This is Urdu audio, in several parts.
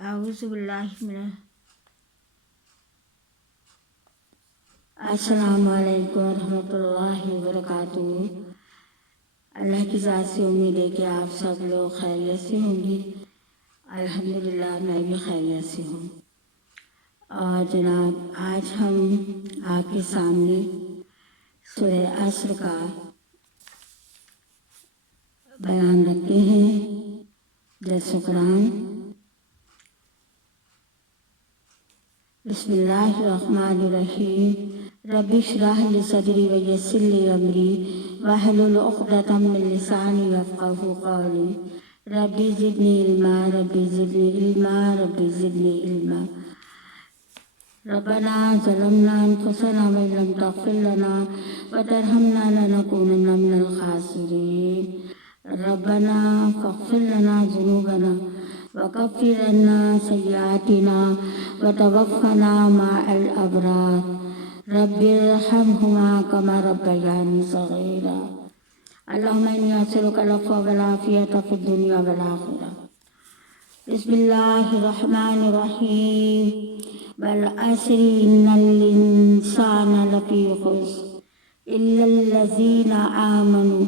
اعوذ باللہ من السلام علیکم ورحمۃ اللہ وبرکاتہ۔ اللہ کی ذات سے امید ہے کہ آپ سب لوگ خیریت سے ہوں گی۔ الحمدللہ میں بھی خیریت سے ہوں۔ اور جناب آج ہم آپ کے سامنے سورہ عصر کا بیان رکھتے ہیں، درس قرآن۔ بسم اللہ الرحمن الرحیم۔ رب اشرح لی صدری ویسر لی امری واحلل عقدۃ من لسانی یفقہوا قولی۔ رب زدنی علما، رب زدنی علما، رب زدنی علما۔ ربنا ظلمنا انفسنا وان لم تغفر لنا وترحمنا لنکونن من الخاسرین۔ ربنا فاغفر لنا ذنوبنا وكفر عنا سيئاتنا وتوفنا مع الأبرار۔ رب ارحمهما كما ربياني صغيرا۔ اللهم إني أسألك العفو والعافية في الدنيا والآخرة۔ بسم الله الرحمن الرحيم۔ والعصر إن الإنسان لفي خسر إلا الذين آمنوا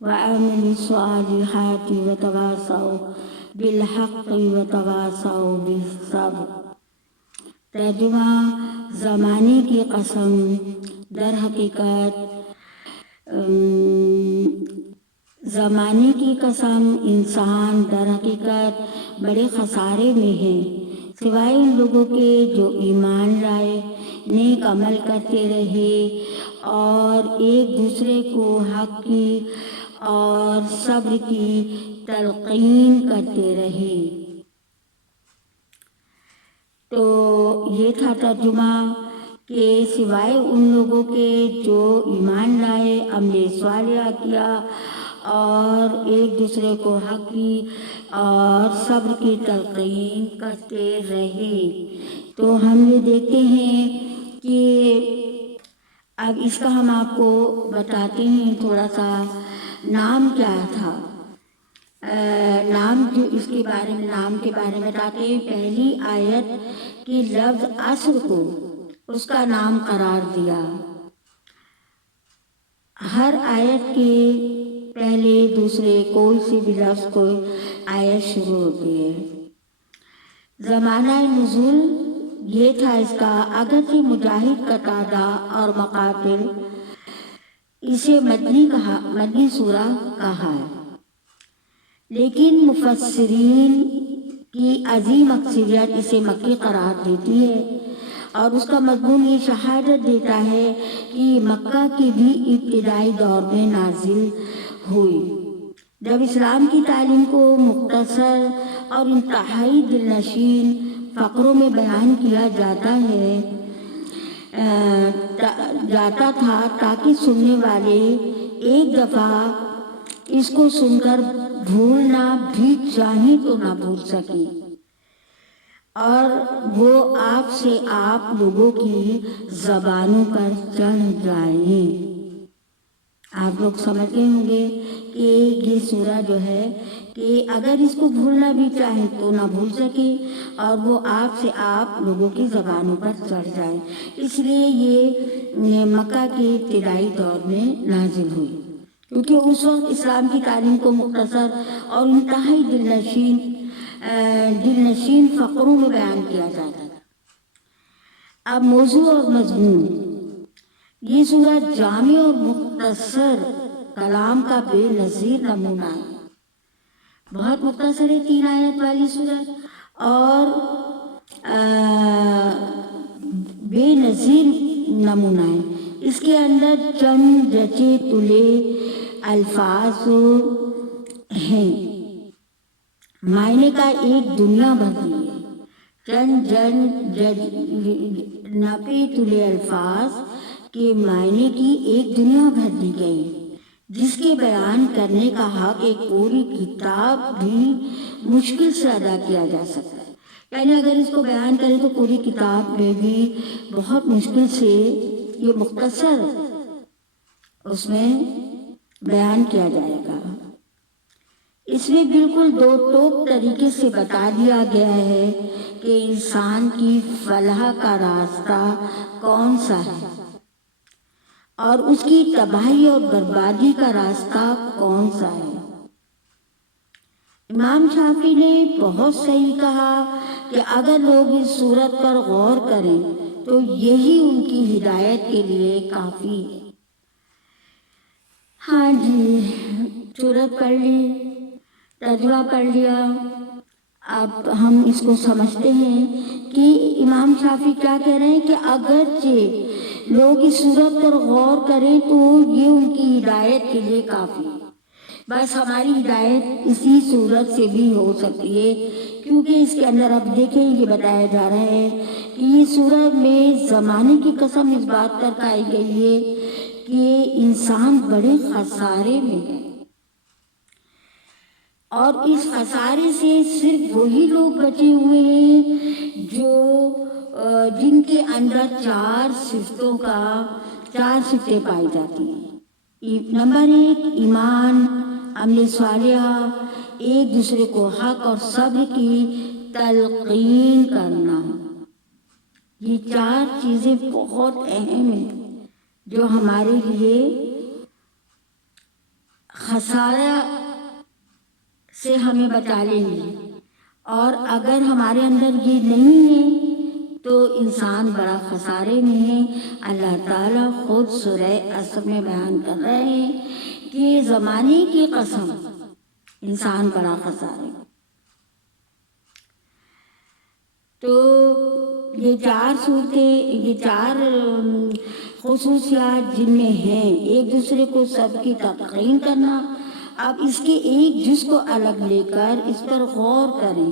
وعملوا الصالحات وتواصوا بالحق وتواصوا بالصبر۔ ترجمہ: زمانے کی قسم، در حقیقت زمانے کی قسم، انسان در حقیقت بڑے خسارے میں ہے، سوائے ان لوگوں کے جو ایمان لائے، نیک عمل کرتے رہے اور ایک دوسرے کو حق کی اور صبر کی تلقین کرتے رہے۔ تو یہ تھا ترجمہ کہ سوائے ان لوگوں کے جو ایمان لائے، عمل صالح کیا اور ایک دوسرے کو حق کی اور صبر کی تلقین کرتے رہے۔ تو ہم یہ دیکھتے ہیں کہ اب اس کا ہم آپ کو بتاتے ہیں تھوڑا سا نام کیا تھا۔ نام جو اس کے بارے میں نام کے بارے میں بتاتے ہیں۔ پہلی آیت کی لفظ عصر کو اس کا نام قرار دیا۔ ہر آیت کے پہلے دوسرے کوئی سے بھی لفظ کوئی آیت شروع ہوتی ہے۔ زمانہ نزول یہ تھا اس کا، اگرچہ مجاہد، قتادہ اور مقاتل اسے مدنی سورہ کہا ہے، لیکن مفسرین کی عظیم اکثریت اسے مکی قرار دیتی ہے، اور اس کا مضمون یہ شہادت دیتا ہے کہ مکہ کی بھی ابتدائی دور میں نازل ہوئی، جب اسلام کی تعلیم کو مختصر اور انتہائی دلنشین فقروں میں بیان کیا جاتا تھا تاکہ سننے والے ایک دفعہ اس کو سن کر بھولنا بھی چاہیں تو نہ بھول سکیں، اور وہ آپ سے آپ لوگوں کی زبانوں پر چڑھ جائیں۔ آپ لوگ سمجھ گئے ہوں گے کہ یہ سورہ جو ہے کہ اگر اس کو بھولنا بھی چاہیں تو نہ بھول سکے، اور وہ آپ سے آپ لوگوں کی زبانوں پر چڑھ جائے، اس لیے یہ مکہ کے ابتدائی دور میں نازل ہوئی، کیونکہ اس وقت اسلام کی تعلیم کو مختصر اور انتہائی دلنشین فقروں میں بیان کیا جاتا تھا۔ اب موضوع اور مضمون: یہ سورہ جامع اور مختصر کلام کا بے نظیر نمونہ ہے۔ بہت مختصر ہے، 3 آیت والی سورہ، اور بے نظیر نمونہ ہے۔ اس کے اندر چند جچے تلے الفاظ ہیں، معنی کا ایک دنیا بھر دی ہے۔ چند نپے تلے الفاظ کے معنی کی ایک دنیا بھر دی گئی، جس کے بیان کرنے کا حق ایک پوری کتاب بھی مشکل سے ادا کیا جا سکتا ہے۔ یعنی اگر اس کو بیان کریں تو پوری کتاب میں بھی بہت مشکل سے یہ مختصر اس میں بیان کیا جائے گا۔ اس میں بالکل دو ٹوک طریقے سے بتا دیا گیا ہے کہ انسان کی فلاح کا راستہ کون سا ہے اور اس کی تباہی اور بربادی کا راستہ کون سا ہے۔ امام شافعی نے بہت صحیح کہا کہ اگر لوگ اس صورت پر غور کریں تو یہی ان کی ہدایت کے لیے کافی ہے۔ ہاں جی، صورت پڑھ لی، ترجمہ پڑھ لیا، اب ہم اس کو سمجھتے ہیں کہ امام شافعی کیا کہہ رہے ہیں کہ اگرچہ لوگ اس صورت پر غور کریں تو یہ ان کی ہدایت کے لیے کافی ہے۔ بس ہماری ہدایت اسی صورت سے بھی ہو سکتی ہے، کیونکہ اس کے اندر اب دیکھیں یہ بتایا جا رہا ہے کہ یہ صورت میں زمانے کی قسم اس بات پر کھائی گئی ہے کہ انسان بڑے خسارے میں ہے، اور اس خسارے سے صرف وہی لوگ بچے ہوئے ہیں جن کے اندر چار صفتیں پائی جاتی ہیں۔ نمبر 1، ایمان، عمل صالحہ، ایک دوسرے کو حق اور صبر کی تلقین کرنا۔ یہ چار چیزیں بہت اہم ہیں جو ہمارے لیے خسارہ سے ہمیں بچا لیں گی، اور اگر ہمارے اندر یہ نہیں ہے تو انسان بڑا خسارے میں ہے۔ اللہ تعالیٰ خود سورہ عصر میں بیان کر رہے ہیں کہ زمانے کی قسم انسان بڑا خسارے۔ تو یہ چار صورتیں، یہ چار خصوصیات جن میں ہیں ایک دوسرے کو سب کی تلقین کرنا، اب اس کے ایک جز کو الگ لے کر اس پر غور کریں،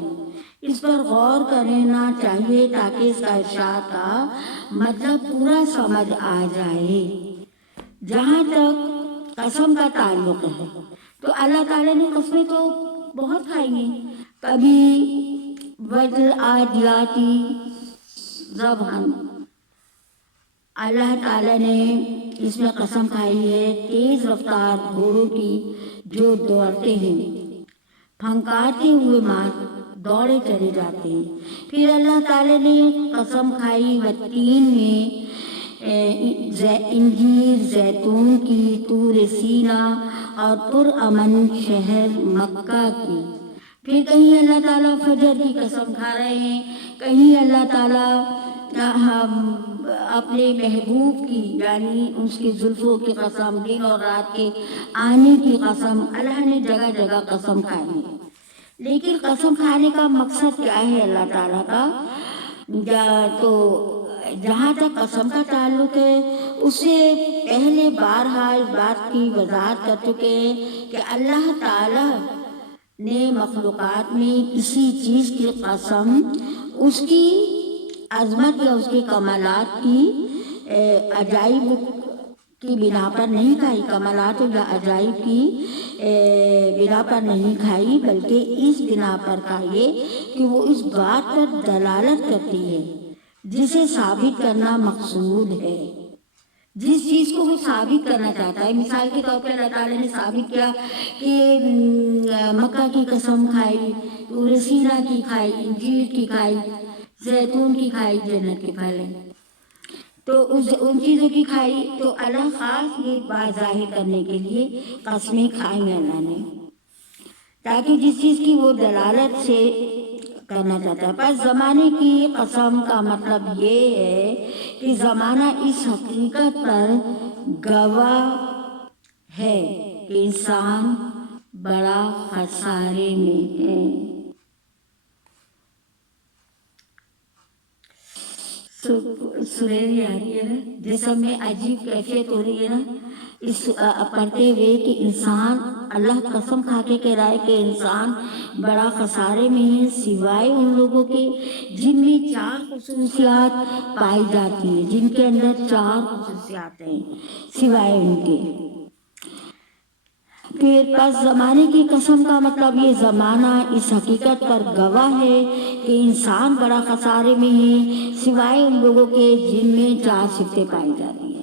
اس پر غور کرنا چاہیے تاکہ اس کا ارشاد کا مطلب پورا سمجھ آ جائے۔ جہاں تک قسم کا تعلق ہے تو اللہ تعالیٰ نے قسمیں تو بہت کھائی ہیں، کبھی والعادیاتی ضبحاً، اللہ تعالیٰ نے اس میں قسم کھائی ہے تیز رفتار گھوڑوں کی جو دوڑتے ہیں، پھنکارتے ہوئے دوڑے چلے جاتے ہیں۔ پھر اللہ تعالیٰ نے قسم کھائی والتین میں، انجیر، زیتون کی، طور سینا اور پرامن شہر مکہ کی۔ پھر کہیں اللہ تعالیٰ فجر کی قسم کھا رہے ہیں، کہیں اللہ تعالیٰ اپنے محبوب کی یعنی اس کے زلفوں کی قسم، دن اور رات کے آنے کی قسم، اللہ نے جگہ جگہ قسم کھائی ہے۔ لیکن قسم کھانے کا مقصد کیا ہے اللہ تعالیٰ کا؟ تو جہاں تک قسم کا تعلق ہے اس سے پہلے بارہا اس بات کی وضاحت کر چکے ہیں کہ اللہ تعالیٰ نے مخلوقات میں کسی چیز کی قسم اس کی عظمت یا اس کے کمالات کی عجائب کی بنا پر نہیں کھائی، کمالات یا عجائب کی بنا پر نہیں کھائی، بلکہ اس بنا پر کھائیے کہ وہ اس بات پر دلالت کرتی ہے جسے ثابت کرنا مقصود ہے، جس چیز کو وہ ثابت کرنا چاہتا ہے۔ مثال کے طور پر اللہ تعالیٰ نے ثابت کیا کہ مکہ کی قسم کھائی، طور سینا کی کھائی، انجیر کی کھائی، زیتون کی کھائی، جنت کے پھل ہیں، تو ان چیزوں کی کھائی۔ تو اللہ خاص یہ بات ظاہر کرنے کے لیے قسمیں کھائیں اللہ نے، تاکہ جس چیز کی وہ دلالت سے کرنا چاہتا ہے۔ پس زمانے کی قسم کا مطلب یہ ہے کہ زمانہ اس حقیقت پر گواہ ہے کہ انسان بڑا خسارے میں ہے۔ سریری آ رہی ہے نا، جسم میں عجیب کیفیت ہو رہی ہے نا اس پڑھتے ہوئے کہ انسان، اللہ قسم کھا کے کہہ رہا ہے کہ انسان بڑا خسارے میں ہے سوائے ان لوگوں کے جن میں چار خصوصیات پائی جاتی ہیں، جن کے اندر چار خصوصیات ہیں، سوائے ان کے۔ پھر پس زمانے کی قسم کا مطلب یہ زمانہ اس حقیقت پر گواہ ہے کہ انسان بڑا خسارے میں ہے سوائے ان لوگوں کے جن میں چار صفتیں پائی جاتی ہیں۔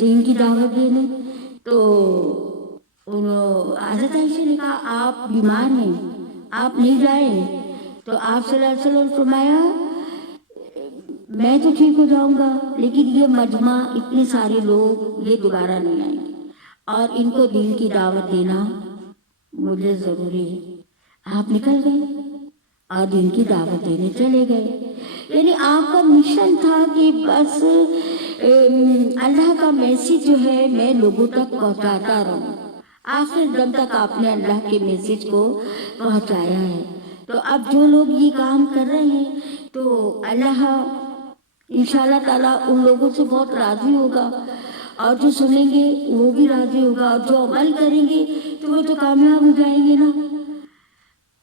دین کی دعوت دینے. تو حضرت عائشہ نے کہا آپ بیمار ہیں, آپ نہیں جائیں. تو آپ صلی اللہ علیہ وسلم نے فرمایا میں تو ٹھیک ہو جاؤں گا, لیکن یہ مجمع اتنے سارے لوگ یہ دوبارہ نہیں آئیں گے, اور ان کو دین کی دعوت دینا مجھے ضروری ہے. آپ نکل گئے اور دین کی دعوت دینے چلے گئے. یعنی آپ کا مشن تھا کہ بس اللہ کا میسیج جو ہے میں لوگوں تک پہنچاتا رہوں. آخر دم تک آپ نے اللہ کے میسیج کو پہنچایا ہے. تو اب جو لوگ یہ کام کر رہے ہیں تو اللہ انشاءاللہ تعالیٰ ان لوگوں سے بہت راضی ہوگا, اور جو سنیں گے وہ بھی راضی ہوگا, اور جو عمل کریں گے تو وہ تو کامیاب ہو جائیں گے نا.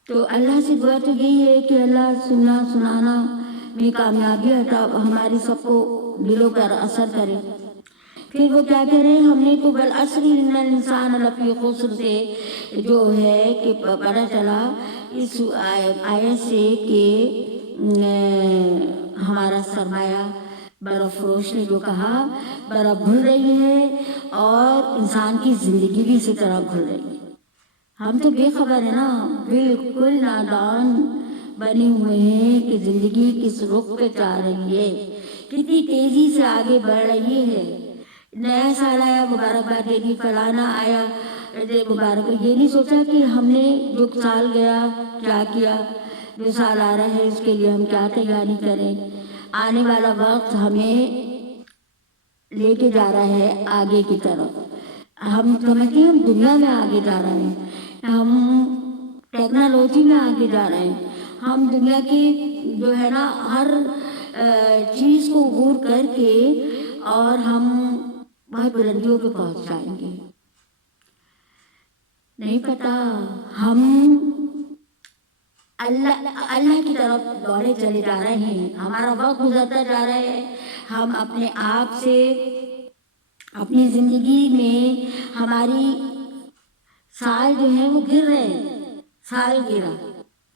تو اللہ سے دعا تو یہی ہے کہ اللہ سننا سنانا میں کامیابی عطا ہماری سب کو دلوں پر اثر کرے. پھر وہ کیا کہہ رہے ہیں, ہم نے تو بالعصر ان الانسان لفی خسر سے جو ہے کہ پتہ چلا اس آیت سے کہ ہمارا سرمایہ برف فروش نے جو کہا برف گھل رہی ہے اور انسان کی زندگی بھی اسی طرح گھل رہی ہے. ہم تو بے خبر ہے نا, بالکل نادان بنے ہوئے ہیں کہ زندگی کس رخ پہ جا رہی ہے, کتنی تیزی سے آگے بڑھ رہی ہے. نیا سال آیا مبارکباد دے دی, فلانا آیا مبارک. یہ نہیں سوچا کہ ہم نے جو سال گیا کیا کیا, جو سال آ رہا ہے اس کے لیے ہم کیا تیاری کریں. آنے والا وقت ہمیں لے کے جا رہا ہے آگے کی طرف. ہم سمجھتے ہیں ہم دنیا میں آگے جا رہے ہیں, ہم ٹیکنالوجی میں آگے جا رہے ہیں, ہم دنیا کی جو ہے نا ہر چیز کو عبور کر کے اور ہم بہت بلندیوں پہ پہنچ جائیں گے. نہیں پتا ہم اللہ کی طرف دوڑے چلے جا رہے ہیں, ہمارا وقت گزرتا جا رہا ہے. ہم اپنے آپ سے اپنی زندگی میں ہماری سال جو ہے وہ گر رہے ہیں. سال گرا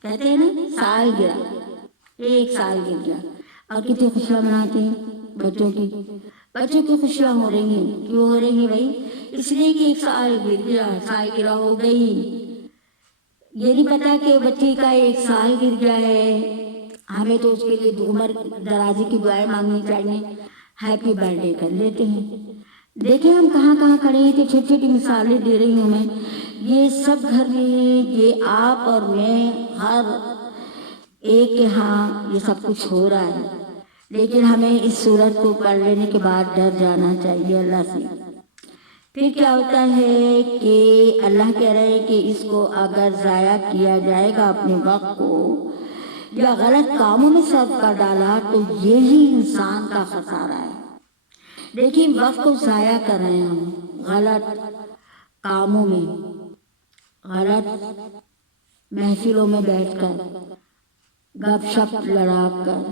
کہتے ہیں نا, سال گرا, ایک سال گر گیا. اور کتنی خوشیاں مناتے ہیں بچوں کی خوشیاں ہو رہی ہیں. کیوں ہو رہی ہیں بھائی؟ اس لیے کہ ایک سال گر گیا, سال گرا ہو گئی. یہ نہیں پتا کہ بچی کا ایک سال گر گیا ہے. ہمیں تو اس کے لیے عمر درازی کی دعائیں مانگنی چاہیے, ہیپی برتھ ڈے کر لیتے ہیں. دیکھیں ہم کہاں کہاں کھڑے ہیں, کہ چھوٹی چھوٹی مثالیں دے رہی ہوں میں. یہ سب گھر میں یہ آپ اور میں ہر ایک کے ہاں یہ سب کچھ ہو رہا ہے, لیکن ہمیں اس صورت کو پڑھ لینے کے بعد ڈر جانا چاہیے اللہ سے. پھر کیا ہوتا ہے کہ اللہ کہہ رہے ہیں کہ اس کو اگر ضائع کیا جائے گا اپنے وقت کو یا غلط کاموں میں صرف کر ڈالا تو یہی انسان کا خسارہ ہے. دیکھیں وقت کو ضائع کر رہے ہیں ہم غلط کاموں میں, غلط محفلوں میں بیٹھ کر, گپ شپ لڑا کر.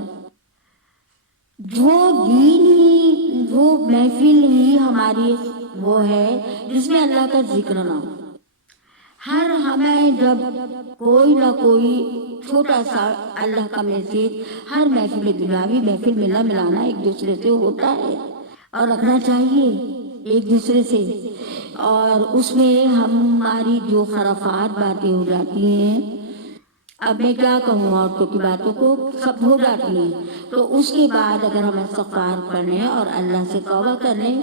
جو دین ہی وہ محفل ہی ہماری وہ ہے جس میں اللہ کا ذکر نہ ہو. ہر ہمیں جب کوئی نہ کوئی چھوٹا سا اللہ کا میسیج ہر محفل دنیاوی محفل ملنا ملانا ایک دوسرے سے ہوتا ہے اور رکھنا چاہیے ایک دوسرے سے. اور اس میں ہماری جو خرافات باتیں ہو جاتی ہیں, اب میں کیا کہوں, عورتوں کی باتوں کو سب ہو جاتی ہیں. تو اس کے بعد اگر ہم استغفار پڑھیں اور اللہ سے توبہ کریں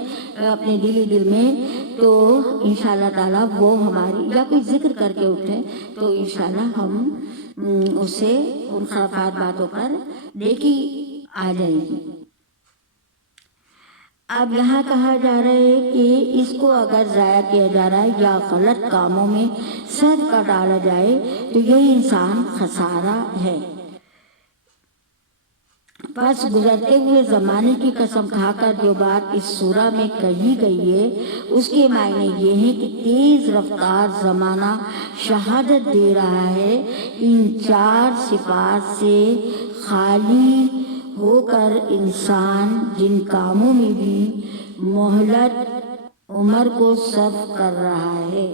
اپنے دل میں, تو انشاءاللہ تعالیٰ وہ ہماری یا کوئی ذکر کر کے اٹھیں تو انشاءاللہ ہم اس سے ان خرافات باتوں پر نیکی آ جائے گی. اب یہاں کہا جا رہا ہے کہ اس کو اگر ضائع کیا جا رہا ہے یا غلط کاموں میں صرف کا ڈالا جائے تو یہ انسان خسارہ ہے. بس گزرتے ہوئے زمانے کی قسم کھا کر جو بات اس سورہ میں کہی گئی ہے اس کے معنی یہ ہے کہ تیز رفتار زمانہ شہادت دے رہا ہے ان 4 صفات سے خالی ہو کر انسان جن کاموں میں بھی مہلت عمر کو صرف کر رہا ہے.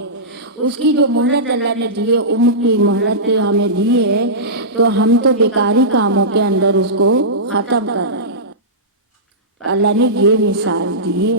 اس کی جو مہلت اللہ نے دی ہے, عمر کی مہلت ہمیں دی ہے, تو ہم تو بیکاری کاموں کے اندر اس کو ختم کر رہے ہیں. اللہ نے یہ مثال دی ہے.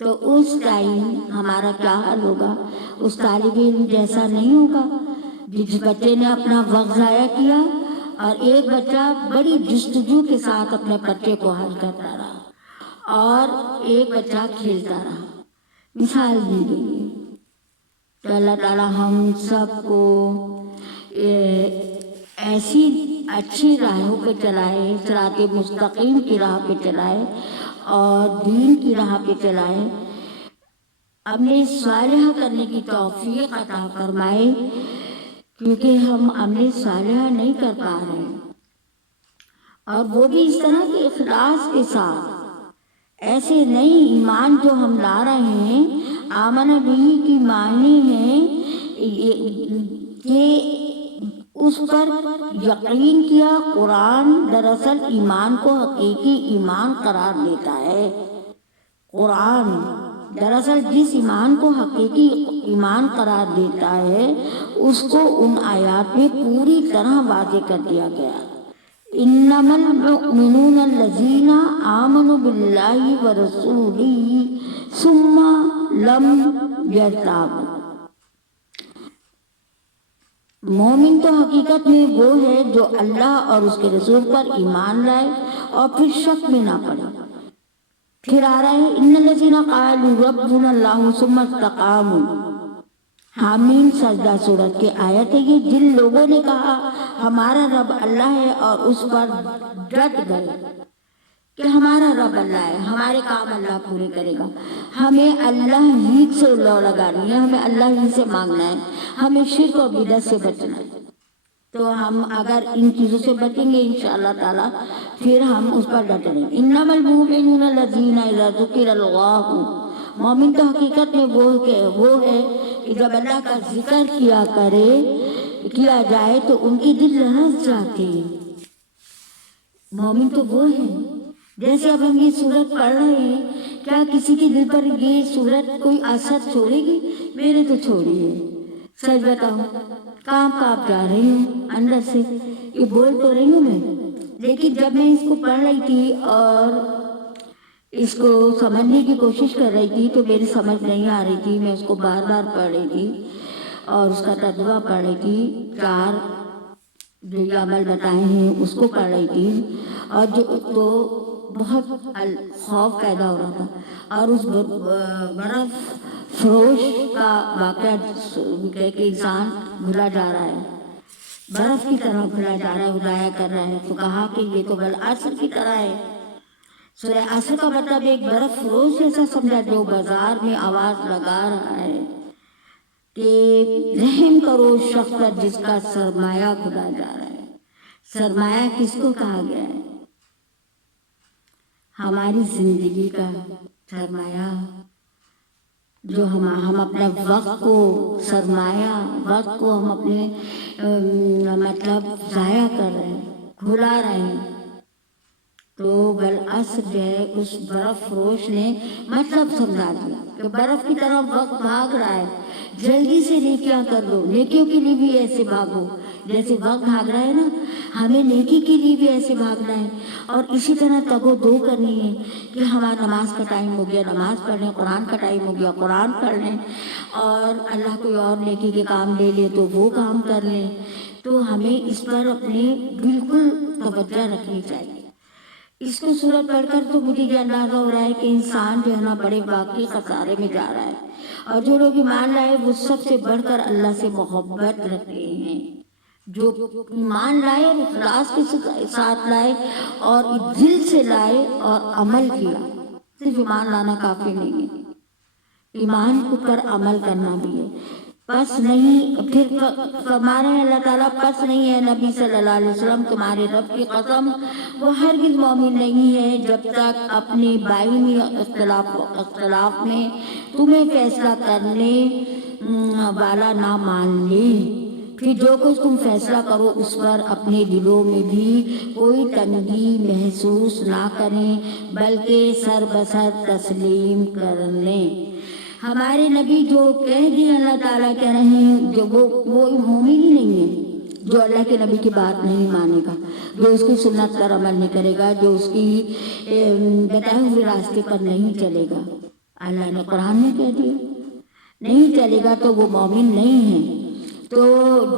تو اس ٹائم ہمارا کیا حال ہوگا؟ اس طالب علم جیسا نہیں ہوگا جس بچے نے اپنا وقت ضائع کیا اور ایک بچہ بڑی جستجو کے ساتھ اپنے پرچے کو حل کرتا رہا اور ایک بچہ کھیلتا رہا۔ مثال دی گئی ہے۔ تو اللہ تعالیٰ ہم سب کو ایسی اچھی راہوں پہ چلائے، صراط مستقیم کی راہ پہ چلائے اور دین کی راہ پہ چلائے، عمل صالحہ کرنے کی توفیق عطا فرمائے، کیونکہ ہم عمل صالحہ نہیں کر پا رہے ہیں، اور وہ بھی اس طرح کے اخلاص کے ساتھ۔ ایسے نئی ایمان جو ہم لا رہے ہیں، آمن بھی کی معنی ہے کہ اس پر یقین کیا۔ قرآن دراصل ایمان کو حقیقی ایمان قرار دیتا ہے۔ قرآن دراصل جس ایمان کو حقیقی ایمان قرار دیتا ہے اس کو ان آیات میں پوری طرح واضح کر دیا گیا۔ انما المؤمنون الذین آمنوا باللہ ورسولہ ثم لم یرتابوا۔ مومن تو حقیقت میں وہ ہے جو اللہ اور اس کے رسول پر ایمان لائے اور پھر شک میں نہ پڑے۔ پھر آ رہا ہے ان الذین قالوا ربنا اللہ ثم استقاموا۔ حامیم سجدہ سورت کی آیت ہے یہ، جن لوگوں نے کہا ہمارا رب اللہ ہے اور اس پر ڈٹ گئے کہ ہمارا رب اللہ ہے، ہمارے کام اللہ پورے کرے گا، ہمیں اللہ ہی سے لو لگانی ہے، ہمیں اللہ ہی سے مانگنا ہے، ہمیں شرک و بدعت سے بچنا ہے۔ تو ہم اگر ان چیزوں سے بچیں گے انشاءاللہ تعالیٰ پھر ہم اس پر ڈٹیں گے۔ انما المؤمنون الذین اذا ذکر اللہ، مومن تو حقیقت میں وہ ہے کہ جب اللہ کا ذکر کیا جائے تو ان کی دل لرز جاتے ہیں۔ مومن تو وہ ہے، جیسے اب ہم یہ سورت پڑھ رہے ہیں، کیا کسی کے دل پر یہ سورت کوئی اثر چھوڑے گی؟ میرے تو چھوڑی ہے۔ سچ بتاؤ، کانپ جا رہی ہوں اندر سے، یہ بول تو رہی ہوں میں، لیکن جب میں اس کو پڑھ رہی تھی اور اس کو سمجھنے کی کوشش کر رہی تھی تو میری سمجھ نہیں آ رہی تھی، میں اس کو بار بار پڑھ رہی تھی اور اس کا ترجمہ پڑھ رہی تھی، 4 جو یہ عمل بتائے ہیں اس کو پڑھ رہی تھی، اور جو تو بہت خوف پیدا ہو رہا تھا۔ اور اس برف فروش کا واقعہ کہ انسان بھلا جا رہا ہے، برف کی طرح بھلا جا رہا ہے، ہدایہ کر رہا ہے، تو کہا کہ یہ تو بالعصر کی طرح ہے۔ سورہ عصر کا مطلب ایک برف فروش جیسا سمجھا جو بازار میں آواز لگا رہا ہے کہ رحم کرو شخص پر جس کا سرمایہ کھدا جا رہا ہے۔ سرمایہ کس کو کہا گیا ہے؟ ہماری زندگی کا سرمایہ، جو ہم اپنے وقت کو سرمایہ، وقت کو ہم اپنے مطلب ضائع کر رہے ہیں، بھلا رہے ہیں۔ تو بالعصر جو ہے اس برف فروش نے مطلب سمجھا دیا کہ برف کی طرح وقت بھاگ رہا ہے، جلدی سے نیکیاں کر لو، نیکیوں کے لیے بھی ایسے بھاگو جیسے وقت بھاگ رہا ہے نا، ہمیں نیکی کے لیے بھی ایسے بھاگنا ہے، اور اسی طرح تگ و دو کرنی ہے کہ ہمارا نماز کا ٹائم ہو گیا نماز پڑھ لیں، قرآن کا ٹائم ہو گیا قرآن پڑھ لیں، اور اللہ کوئی اور نیکی کے کام لے لے تو وہ کام کر لیں۔ تو ہمیں اس پر اپنے بالکل توجہ رکھنی چاہیے۔ اس کو سورت پڑھ کر تو مجھے یہ اندازہ ہو رہا ہے کہ انسان جو ہے نا بڑے واقعی خسارے میں جا رہا ہے، اور جو لوگ ایمان لائے وہ سب سے بڑھ کر اللہ سے محبت رکھتے ہیں۔ جو ایمان لائے اور اخلاص کے ساتھ لائے اور دل سے لائے اور عمل کیا، صرف ایمان لانا کافی نہیں ہے، ایمان پر عمل کرنا بھی ہے۔ پس نہیں، پھر فرما رہے ہیں اللہ تعالیٰ، پس نہیں ہے نبی صلی اللہ علیہ وسلم تمہارے رب کی قسم، وہ ہرگز مومن نہیں ہے جب تک اپنے باہمی اختلاف میں تمہیں فیصلہ کرنے والا نہ مان لے، پھر جو کچھ تم فیصلہ کرو اس پر اپنے دلوں میں بھی کوئی تنگی محسوس نہ کریں، بلکہ سر بسر تسلیم کر لیں۔ ہمارے نبی جو کہہ دیں اللہ تعالیٰ کہہ رہے ہیں، جو وہ مومن ہی نہیں ہے جو اللہ کے نبی کی بات نہیں مانے گا، جو اس کی سنت پر عمل نہیں کرے گا، جو اس کی بتائے ہوئے راستے پر نہیں چلے گا۔ اللہ نے قرآن میں کہہ دیا نہیں چلے گا تو وہ مومن نہیں ہے۔ تو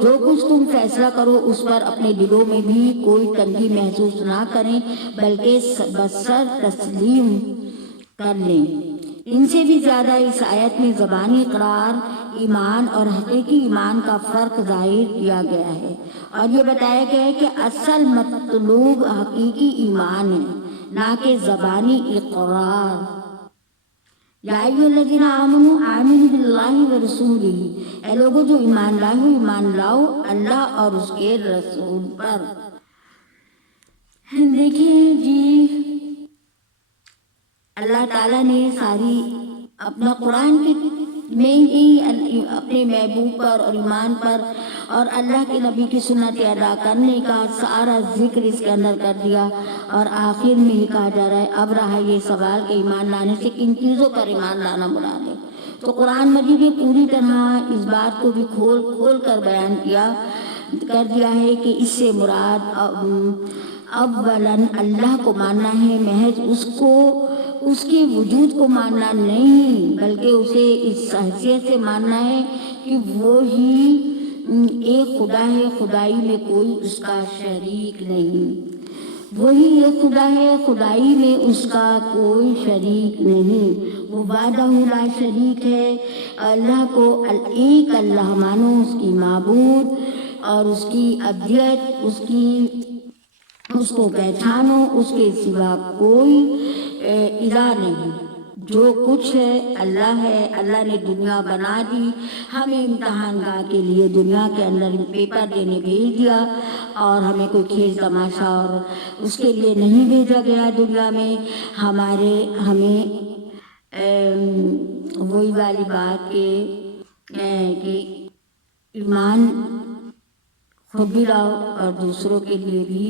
جو کچھ تم فیصلہ کرو اس پر اپنے دلوں میں بھی کوئی تنگی محسوس نہ کریں، بلکہ بسر تسلیم کر لیں۔ ان سے بھی زیادہ اس آیت میں زبانی اقرار ایمان اور حقیقی ایمان کا فرق ظاہر کیا گیا ہے، اور یہ بتایا گیا ہے کہ اصل مطلوب حقیقی ایمان ہے، نہ کہ زبانی اقرار۔ یا ایھا الذین آمنوا آمنوا باللہ ورسولہ، اے لوگوں جو ایمان لائے ہو ایمان لاؤ اللہ اور اس کے رسول پر۔ دیکھیں جی، اللہ تعالیٰ نے ساری اپنا قرآن میں ہی اپنے محبوب پر اور ایمان پر اور اللہ کے نبی کی سنت ادا کرنے کا سارا ذکر اس کے اندر کر دیا، اور آخر میں یہ کہا جا رہا ہے اب رہا یہ سوال کہ ایمان لانے سے کن چیزوں پر ایمان لانا مراد ہے۔ تو قرآن مجید نے پوری طرح اس بات کو بھی کھول کر بیان کر دیا ہے کہ اس سے مراد اولاً اللہ کو ماننا ہے، محض اس کے وجود کو ماننا نہیں، بلکہ اسے اس حیثیت سے ماننا ہے کہ وہی ایک خدا ہے، خدائی میں کوئی اس کا شریک نہیں۔ وہی ایک خدا ہے، خدائی میں اس کا کوئی شریک نہیں، وہ وحدہ لا شریک ہے۔ اللہ کو ایک اللہ مانو، اس کی معبود اور اس کی عبدیت، اس کو پہچانو، اس کے سوا کوئی الہ نہیں۔ جو کچھ ہے اللہ ہے۔ اللہ نے دنیا بنا دی، ہمیں امتحان گاہ کے لیے دنیا کے اندر پیپر دینے بھیج دیا، اور ہمیں کوئی کھیل تماشا اور اس کے لیے نہیں بھیجا گیا دنیا میں۔ ہمیں وہی والی بات کہ ایمان خود بھی لاؤ اور دوسروں کے لیے بھی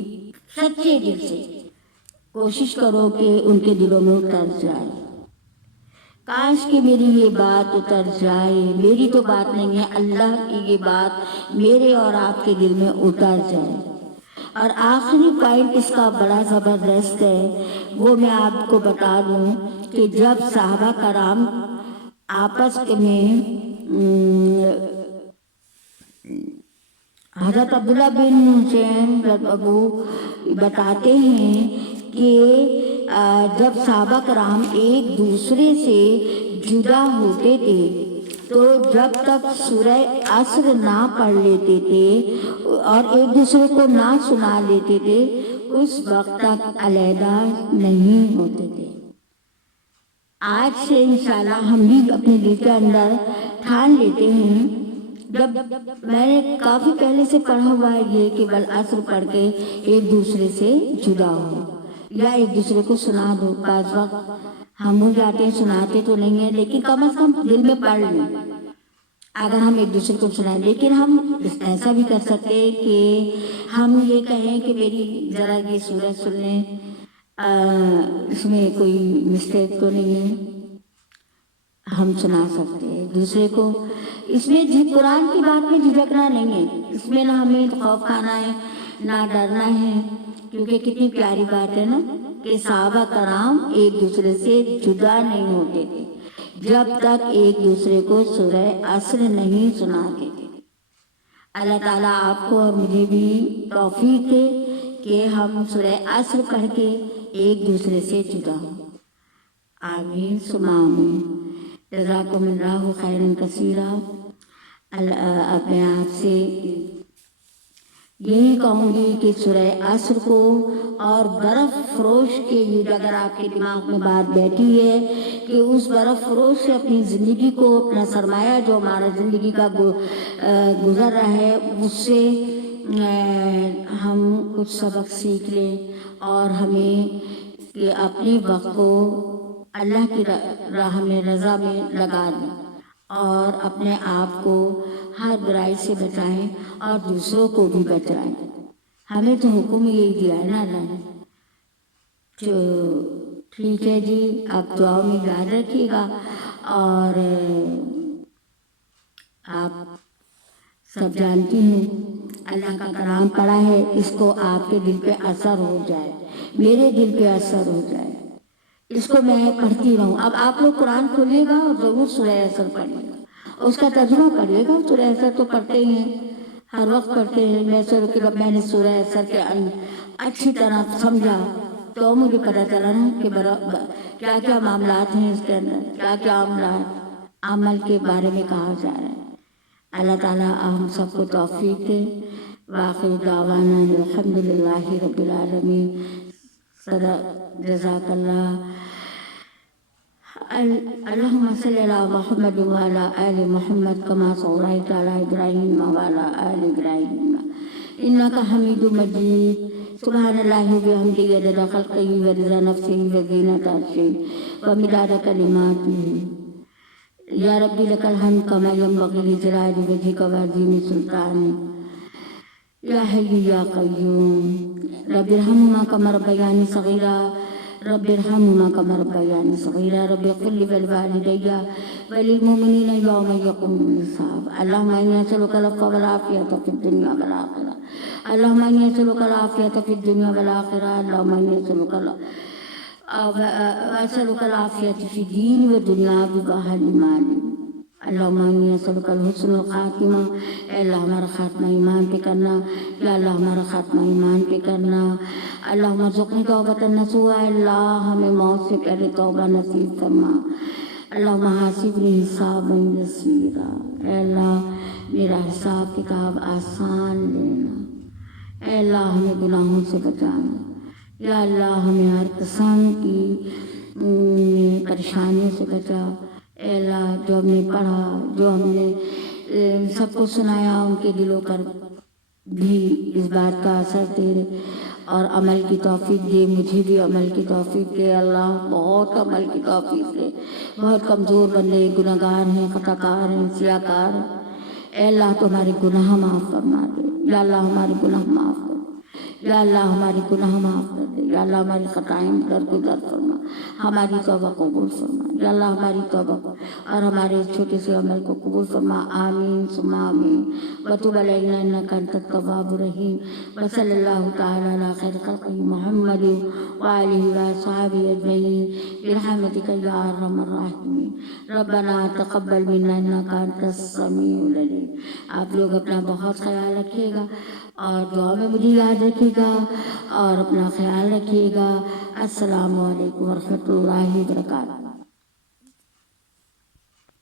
سچے دل سے کوشش کرو کہ ان کے دلوں میں اتر جائے۔ کاش کہ میری یہ بات اتر جائے، میری تو بات نہیں ہے، اللہ کی یہ بات میرے اور آپ کے دل میں اتر جائے۔ اور آخری پوائنٹ اس کا بڑا زبردست ہے، وہ میں آپ کو بتا دوں کہ جب صحابہ کرام آپس میں حضرت عبداللہ بن حسین ابو بتاتے ہیں کہ جب صحابہ کرام ایک دوسرے سے جدا ہوتے تھے تو جب تک سورہ عصر نہ پڑھ لیتے تھے اور ایک دوسرے کو نہ سنا لیتے تھے اس وقت تک علیحدہ نہیں ہوتے تھے۔ آج سے انشاءاللہ ہم بھی اپنے دل کے اندر ٹھان لیتے ہیں، جب میں نے کافی پہلے سے پڑھا ہوا ہے یہ کہ والعصر پڑھ کے ایک دوسرے سے جدا ہو یا ایک دوسرے کو سنا دو۔ بعض وقت ہم بھول جاتے ہیں، سناتے تو نہیں ہیں، لیکن کم از کم دل میں پڑھ لیں اگر ہم ایک دوسرے کو سنائیں۔ لیکن ہم ایسا بھی کر سکتے ہیں کہ ہم یہ کہیں کہ میری ذرا یہ سورج سن لیں، اس میں کوئی مسٹیک تو نہیں ہے، ہم سنا سکتے ہیں دوسرے کو۔ اس میں قرآن کی بات میں جھجکنا نہیں ہے، اس میں نہ ہمیں خوف کھانا ہے نہ ڈرنا ہے، کیونکہ کتنی پیاری بات ہے نا کہ صحابہ کرام ایک دوسرے سے جدا نہیں ہوتے تھے جب تک ایک دوسرے کو سورہ عصر نہیں سناتے تھے۔ اللہ تعالیٰ آپ کو اور مجھے بھی توفیق دے کہ ہم سورہ عصر پڑھ کے ایک دوسرے سے جدا ہوں۔ آمین ثم آمین۔ جزاکم اللہ خیرا کثیرا۔ اپنے آپ سے یہی کہوں گی کہ سورہ عصر کو اور برف فروش کے لیے اگر آپ کے دماغ میں بات بیٹھی ہے کہ اس برف فروش سے اپنی زندگی کو، اپنا سرمایہ جو ہمارا زندگی کا گزر رہا ہے اس سے ہم کچھ سبق سیکھ لیں، اور ہمیں کہ اپنے وقت کو اللہ کی راہ میں رضا میں لگا دیں اور اپنے آپ کو ہر برائی سے بچائیں اور دوسروں کو بھی بچائیں۔ ہمیں تو حکم یہی دیا ہے نا اللہ نے۔ تو ٹھیک ہے جی، آپ دعاؤں میں یاد رکھیے گا، اور آپ سب جانتی ہیں اللہ کا کلام پڑھا ہے، اس کو آپ کے دل پہ اثر ہو جائے، میرے دل پہ اثر ہو جائے، اس کو میں پڑھتی رہوں. اب آپ لوگ قرآن کھولے گا اور ضرور سورہ اثر پڑھیے گا، اس کا ترجمہ پڑھیے گا. سورہ اثر تو پڑھتے ہی ہیں، ہر وقت پڑھتے ہیں. میں جب میں نے سورہ اثر کے اچھی طرح سمجھا تو مجھے پتہ چلا نا کہ کیا کیا معاملات ہیں اس کے اندر، کیا کیا معاملات عمل کے بارے میں کہا جا رہا ہے. اللہ تعالیٰ ہم سب کو توفیق دے. وآخر دعوانا الحمدللہ رب العالمین. صدق جزاک اللہ. اللهم صل على محمد وعلى آل محمد كما صليت على إبراهيم وعلى آل إبراهيم إنك حميد مجيد. سبحان الله وبحمده عدد خلقه ورضا نفسه وزينة عرشه ومداد كلماته. يا ربي لك الحمد كما ينبغي لجلال وجهك وعظيم سلطانك. يا حي يا قيوم. رب ارحمهما كما ربياني صغيرا. رب ارحمهما كما ربياني صغيرا. رب اغفر لي ولوالدي وللمؤمنين يوم يقوم الحساب. اللهم إني أسألك العفو والعافية في الدنيا والآخرة. اللهم إني أسألك العافية في الدنيا والآخرة. اللهم إني أسألك العافية في ديني ودنيا ببهل مالي. اللهم إني أسألك الحسن الخاتمة. اے اللہ ہمارا خاتمہ ایمان پہ کرنا. یا اللہ ہمارا خاتمہ ایمان پہ کرنا. اللہم ارزقنی توبۃ نصوحا. اے اللہ ہمیں موت سے پہلے توبہ نصیب فرما. اللہم حاسبنی حسابا یسیرا. اے اللہ میرا حساب کتاب آسان لینا. اے اللہ ہمیں گناہوں سے بچانا. یا اللہ ہمیں ہر قسم کی پریشانیوں سے بچا. اے اللہ جو ہم نے پڑھا، جو ہم نے سب کو سنایا، ان کے دلوں پر بھی اس بات کا اثر دے اور عمل کی توفیق دے. مجھے بھی عمل کی توفیق دے. اللہ بہت عمل کی توفیق دے. بہت کمزور بندے، گناہگار ہیں، خطا کار ہیں، سیاہ کار ہیں. اے اللہ تو ہمارے گناہ معاف فرما دے. یا اللہ ہمارے گناہ معاف کر دے. یا اللہ ہماری گناہ معاف کر دے. یا اللہ ہماری خطائیں درگزر فرما. ہماری توبہ قبول فرما. یا اللہ ہماری توبہ اور ہمارے اس چھوٹے سے عمل کو قبول فرما. آمین ثم آمین. وتب علینا انک انت التواب الرحیم. وصلی اللہ تعالی علی خیر خلقہ محمد وآلہ وصحبہ اجمعین برحمتک یا ارحم الراحمین. ربنا تقبل منا انک انت السمیع العلیم. آپ لوگ اپنا بہت خیال رکھیے گا اور دعا میں مجھے یاد رکھیے گا اور اپنا خیال رکھیے گا. السلام علیکم ورحمۃ اللہ وبرکاتہ.